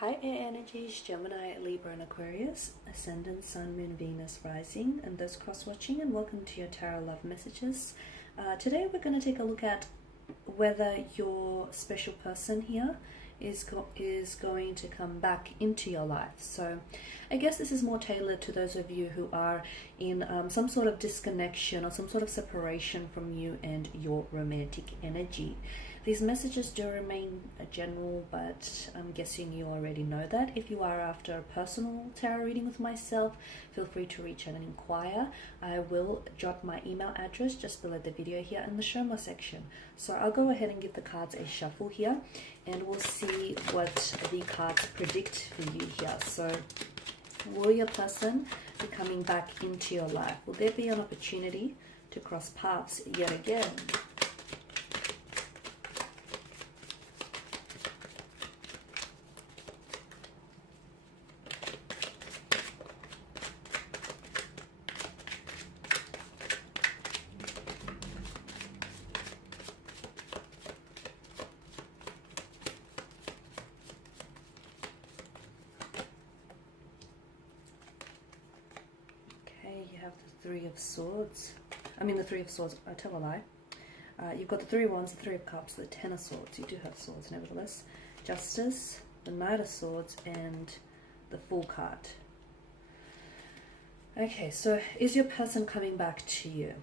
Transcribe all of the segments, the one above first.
Hi Air Energies, Gemini, Libra and Aquarius, Ascendant, Sun, Moon, Venus, Rising, and those cross-watching, and welcome to your Tarot Love Messages. Today we're going to take a look at whether your special person here is going to come back into your life. So I guess this is more tailored to those of you who are in some sort of disconnection or some sort of separation from you and your romantic energy. These messages do remain general, but I'm guessing you already know that. If you are after a personal tarot reading with myself, feel free to reach out and inquire. I will jot my email address just below the video here in the show more section. So I'll go ahead and give the cards a shuffle here, and we'll see what the cards predict for you here. So will your person be coming back into your life? Will there be an opportunity to cross paths yet again? You have the Three of Swords. The Three of Swords, I tell a lie. You've got the Three of Wands, the Three of Cups, the Ten of Swords. You do have swords, nevertheless. Justice, the Knight of Swords, and the Fool card. Okay, so is your person coming back to you?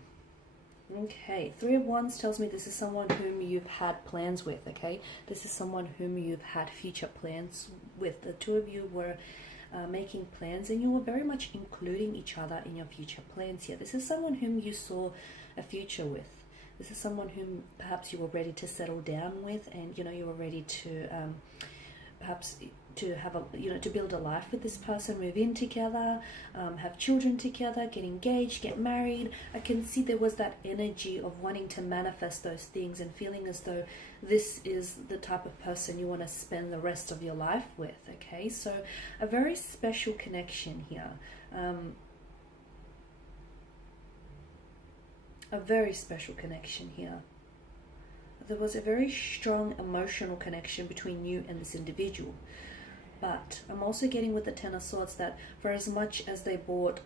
Okay, Three of Wands tells me this is someone whom you've had plans with, okay? This is someone whom you've had future plans with. The two of you were making plans, and you were very much including each other in your future plans here. This is someone whom you saw a future with. This is someone whom perhaps you were ready to settle down with, and you were ready to perhaps to have a to build a life with this person, move in together, have children together, get engaged, get married. I can see there was that energy of wanting to manifest those things and feeling as though this is the type of person you want to spend the rest of your life with. Okay, so a very special connection here. A very special connection here. There was a very strong emotional connection between you and this individual. But I'm also getting with the Ten of Swords that for as much as they brought,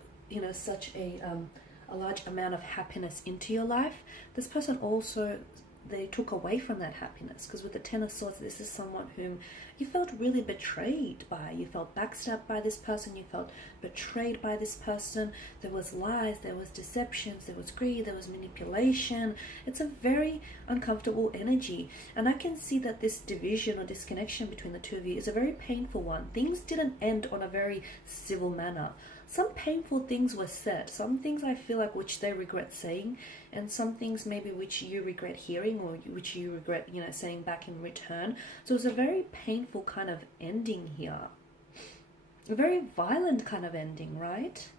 such a large amount of happiness into your life, this person also, they took away from that happiness. Because with the Ten of Swords, this is someone whom you felt really betrayed by. You felt backstabbed by this person. You felt betrayed by this person. There was lies, there was deceptions, there was greed, there was manipulation. It's a very uncomfortable energy. And I can see that this division or disconnection between the two of you is a very painful one. Things didn't end on a very civil manner. Some painful things were said, some things I feel like which they regret saying, and some things maybe which you regret hearing or which you regret, saying back in return. So it was a very painful kind of ending here. A very violent kind of ending, right?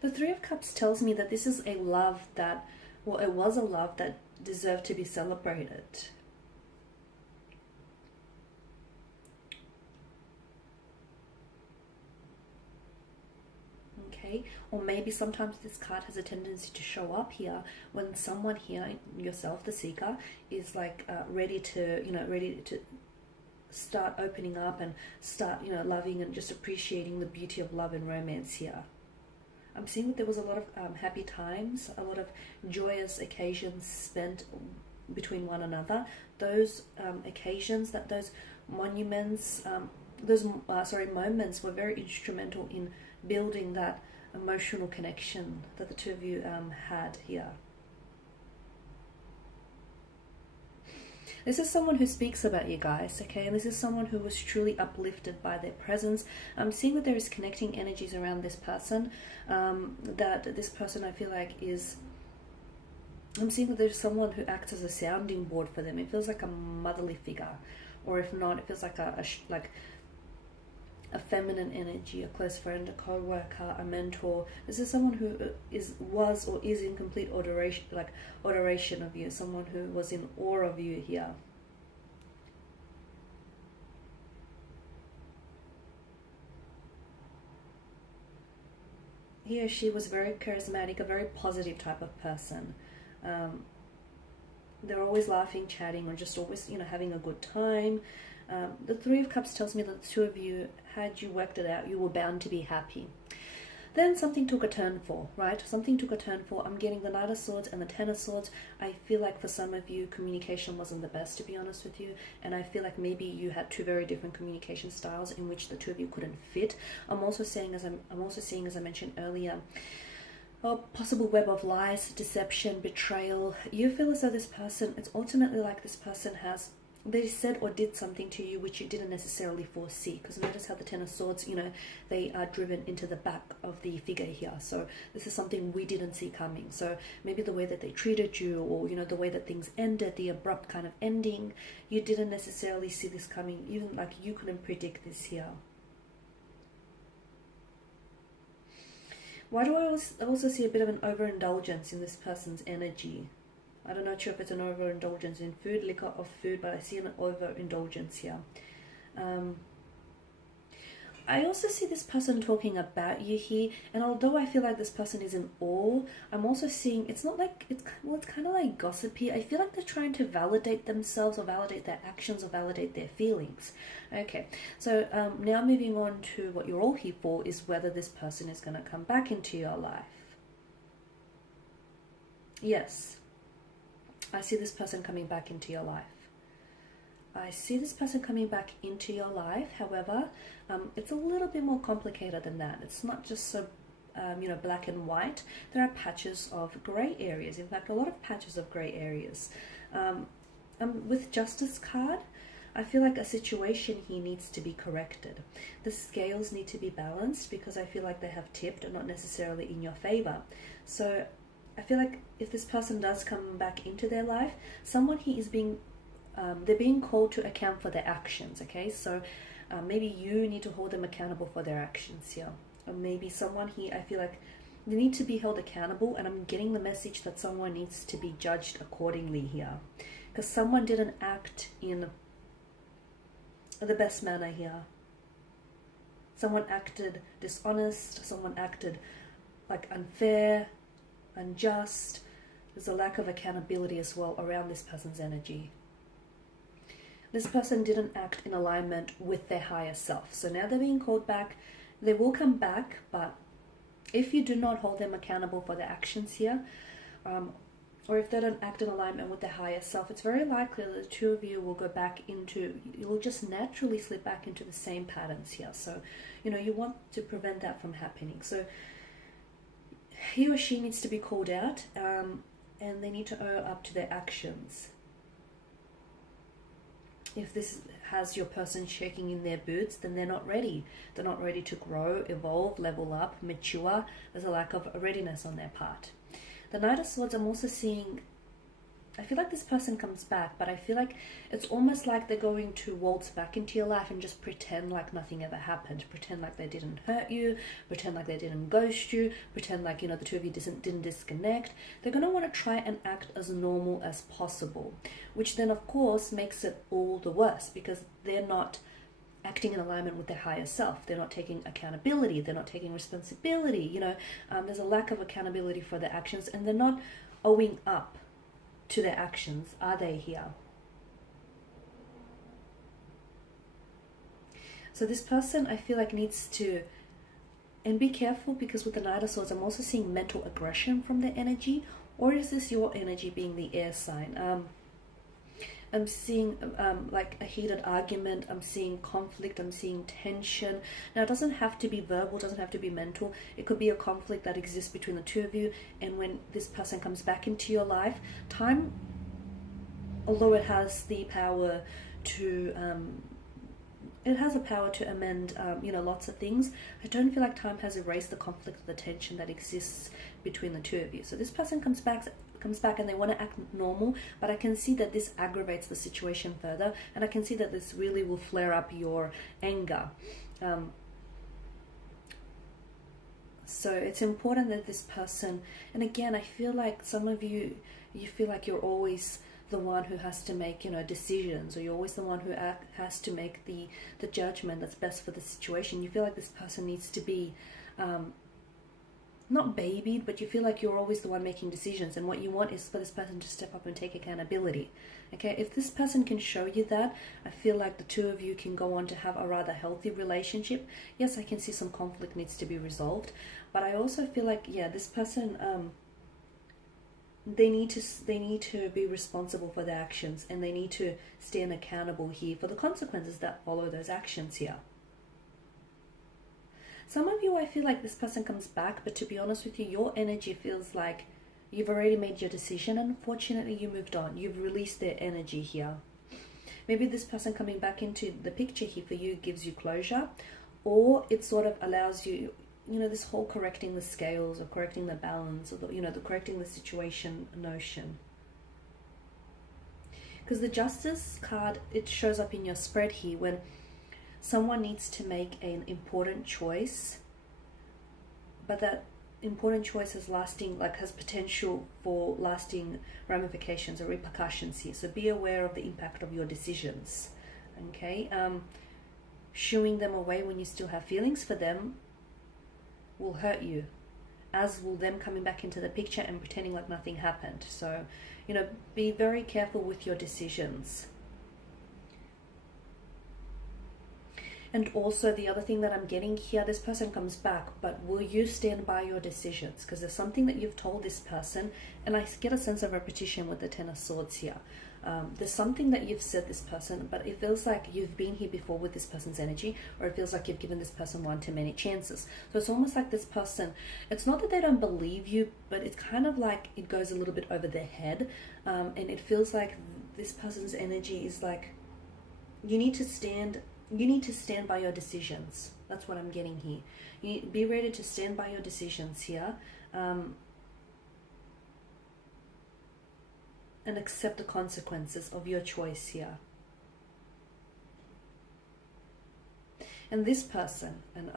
The Three of Cups tells me that this is a love that, well, it was a love that deserved to be celebrated. Okay, or maybe sometimes this card has a tendency to show up here when someone here, yourself, the seeker, is like ready to start opening up and start, loving and just appreciating the beauty of love and romance here. I'm seeing that there was a lot of happy times, a lot of joyous occasions spent between one another. Those occasions, those moments were very instrumental in building that emotional connection that the two of you had here. This is someone who speaks about you guys, okay? And this is someone who was truly uplifted by their presence. I'm seeing that there is connecting energies around this person, that this person I feel like is... I'm seeing that there's someone who acts as a sounding board for them. It feels like a motherly figure, or if not, it feels like a feminine energy, a close friend, a co-worker, a mentor. This is someone who was or is in complete adoration of you, someone who was in awe of you here. He or she was very charismatic, a very positive type of person. They're always laughing, chatting, or just always, having a good time. The Three of Cups tells me that the two of you, had you worked it out, you were bound to be happy. Then something took a turn for, right? Something took a turn for. I'm getting the Knight of Swords and the Ten of Swords. I feel like for some of you, communication wasn't the best, to be honest with you. And I feel like maybe you had two very different communication styles in which the two of you couldn't fit. I'm also seeing, as I mentioned earlier, a possible web of lies, deception, betrayal. You feel as though this person, it's ultimately like this person they said or did something to you which you didn't necessarily foresee. Because notice how the Ten of Swords, they are driven into the back of the figure here. So this is something we didn't see coming. So maybe the way that they treated you, or the way that things ended, the abrupt kind of ending, you didn't necessarily see this coming. Even like you couldn't predict this here. Why do I also see a bit of an overindulgence in this person's energy? I'm not sure if it's an overindulgence in food, liquor, or food, but I see an overindulgence here. I also see this person talking about you here, and although I feel like this person is in awe, I'm also seeing it's kind of like gossipy. I feel like they're trying to validate themselves, or validate their actions, or validate their feelings. Okay, so now moving on to what you're all here for is whether this person is going to come back into your life. Yes, I see this person coming back into your life. I see this person coming back into your life. However, it's a little bit more complicated than that. It's not just so, black and white. There are patches of grey areas. In fact, a lot of patches of grey areas. With Justice card, I feel like a situation here needs to be corrected. The scales need to be balanced because I feel like they have tipped and not necessarily in your favor. So I feel like if this person does come back into their life, someone here is they're being called to account for their actions, okay? So maybe you need to hold them accountable for their actions here. Or maybe someone here, I feel like they need to be held accountable, and I'm getting the message that someone needs to be judged accordingly here. Because someone didn't act in the best manner here. Someone acted dishonest, someone acted like unfair, unjust. There's a lack of accountability as well around this person's energy. This person didn't act in alignment with their higher self. So now they're being called back. They will come back, but if you do not hold them accountable for their actions here, or if they don't act in alignment with their higher self, it's very likely that the two of you will go back you'll just naturally slip back into the same patterns here. So, you want to prevent that from happening. So he or she needs to be called out, and they need to own up to their actions. If this has your person shaking in their boots, then they're not ready. They're not ready to grow, evolve, level up, mature. There's a lack of readiness on their part. The Knight of Swords, I'm also seeing, I feel like this person comes back, but I feel like it's almost like they're going to waltz back into your life and just pretend like nothing ever happened. Pretend like they didn't hurt you, pretend like they didn't ghost you, pretend like, the two of you didn't disconnect. They're going to want to try and act as normal as possible, which then of course makes it all the worse because they're not acting in alignment with their higher self. They're not taking accountability. They're not taking responsibility. There's a lack of accountability for their actions, and they're not owing up to their actions, are they here? So this person, I feel like, needs to, and be careful, because with the Knight of Swords, I'm also seeing mental aggression from their energy. Or is this your energy being the air sign? I'm seeing like a heated argument. I'm seeing conflict. I'm seeing tension. Now, it doesn't have to be verbal. It doesn't have to be mental. It could be a conflict that exists between the two of you. And when this person comes back into your life, time, although it has the power to, amend, lots of things, I don't feel like time has erased the conflict or the tension that exists between the two of you. So this person comes back and they want to act normal, but I can see that this aggravates the situation further, and I can see that this really will flare up your anger. So it's important that this person, and again, I feel like some of you feel like you're always the one who has to make, decisions, or you're always the one who has to make the judgment that's best for the situation. You feel like this person needs to be not babied, but you feel like you're always the one making decisions, and what you want is for this person to step up and take accountability. Okay, if this person can show you that, I feel like the two of you can go on to have a rather healthy relationship. Yes, I can see some conflict needs to be resolved, but I also feel like, yeah, this person, they need to be responsible for their actions, and they need to stand accountable here for the consequences that follow those actions here. Some of you, I feel like this person comes back, but to be honest with you, your energy feels like you've already made your decision, and unfortunately you moved on. You've released their energy here. Maybe this person coming back into the picture here for you gives you closure, or it sort of allows you, you know, this whole correcting the scales or correcting the balance, or the, you know, the correcting the situation notion. Because the Justice card, it shows up in your spread here when someone needs to make an important choice, but that important choice has has potential for lasting ramifications or repercussions here. So be aware of the impact of your decisions. Okay, shooing them away when you still have feelings for them will hurt you, as will them coming back into the picture and pretending like nothing happened. So, you know, be very careful with your decisions. And also the other thing that I'm getting here, this person comes back, but will you stand by your decisions? Because there's something that you've told this person, and I get a sense of repetition with the Ten of Swords here. There's something that you've said this person, but it feels like you've been here before with this person's energy, or it feels like you've given this person one too many chances. So it's almost like this person, it's not that they don't believe you, but it's kind of like it goes a little bit over their head, and it feels like this person's energy is like, you need to stand by your decisions. That's what I'm getting here. You need to be ready to stand by your decisions here, and accept the consequences of your choice here. And this person, and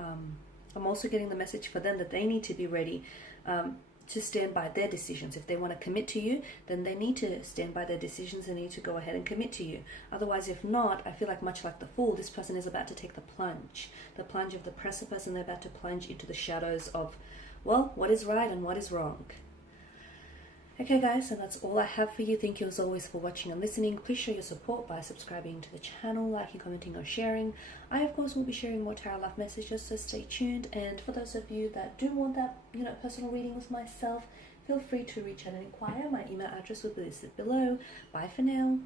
I'm also getting the message for them that they need to be ready to stand by their decisions. If they want to commit to you, then they need to stand by their decisions and need to go ahead and commit to you. Otherwise, if not, I feel like much like the Fool, this person is about to take the plunge of the precipice, and they're about to plunge into the shadows of, well, what is right and what is wrong. Okay guys, and that's all I have for you. Thank you as always for watching and listening. Please show your support by subscribing to the channel, liking, commenting, or sharing. I of course will be sharing more tarot life messages, so stay tuned. And for those of you that do want that, you know, personal reading with myself, feel free to reach out and inquire. My email address will be listed below. Bye for now.